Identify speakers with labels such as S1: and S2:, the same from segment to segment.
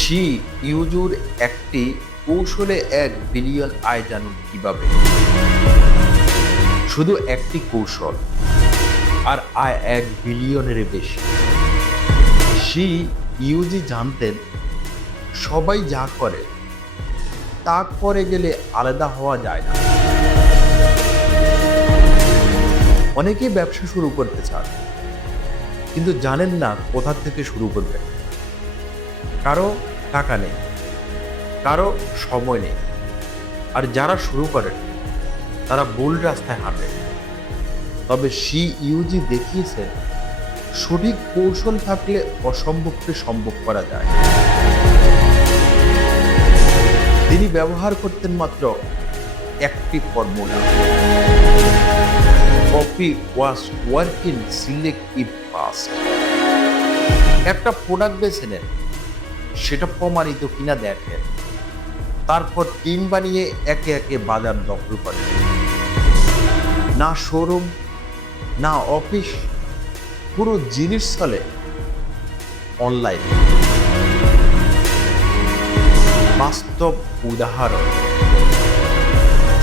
S1: She Yuzur একটি কৌশলে এক বিলিয়ন আয় জানুন কীভাবে? শুধু একটি কৌশল, আর আয় এক বিলিয়নের বেশি। শি ইউজি জানতেন, সবাই যা করে তা করে গেলে আলাদা হওয়া যায় না। অনেকেই ব্যবসা শুরু করতে চান, কিন্তু জানেন না কোথা থেকে শুরু করবেন। কারও টাকা নেই, কারও সময় নেই। আর যারা শুরু করেন তারা ভুল রাস্তায় হাঁটে। তবে সি ইউজি দেখিয়েছে, সঠিক কৌশল থাকলে অসম্ভবকে সম্ভব করা যায়। তিনি ব্যবহার করতেন মাত্র একটি formula copy was work in select if past একটা প্রোডাক্ট বেছে নেন। সেটা প্রমাণিত কিনা দেখেন। তারপর টিম বানিয়ে একে একে বাজার দখল করে। না শোরুম, না অফিস, পুরো জিনিস চলে অনলাইন। বাস্তব উদাহরণ,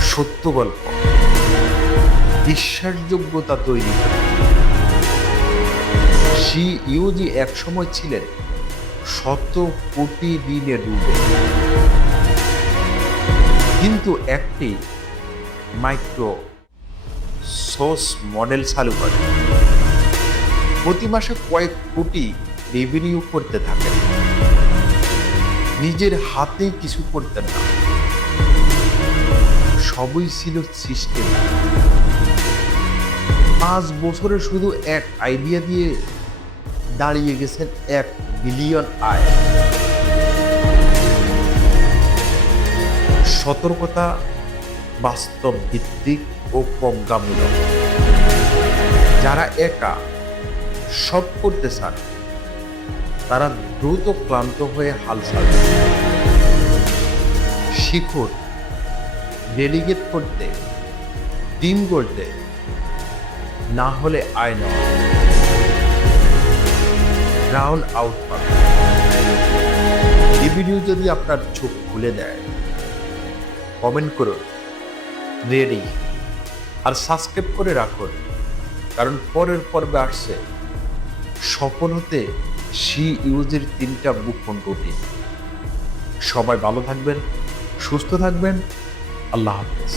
S1: সত্য গল্প, বিশ্বাসযোগ্যতা তৈরি। করে সি ইউজি একসময় ছিলেন শত কোটি ঋণে ডুবে। কিন্তু একটি মাইক্রো সোর্স মডেল চালু করে। প্রতি মাসে কয়েক কোটি রেভিনিউ করতে থাকেন নিজের হাতে কিছু করতেন না। সবই ছিল সিস্টেম পাঁচ বছরে শুধু এক আইডিয়া দিয়ে দাঁড়িয়ে গেছেন এক বিলিয়ন আয়। সতর্কতা বাস্তব ভিত্তিক ও প্রজ্ঞামূলক। যারা একা সব করতে চান, তারা দ্রুত ক্লান্ত হয়ে হাল ছাড়বে শিখুন, ডেলিগেট করতে টিম করতে না হলে আয় নেওয়া রাউন্ড আউট পাবে। এই ভিডিও যদি আপনার চোখ খুলে দেয় কমেন্ট করুন রেডি আর সাবস্ক্রাইব করে রাখুন, কারণ পরের পর্বে আসছে সফল হতে সি ইউজের তিনটা বুক রুটিন সবাই ভালো থাকবেন, সুস্থ থাকবেন, আল্লাহ হাফেজ।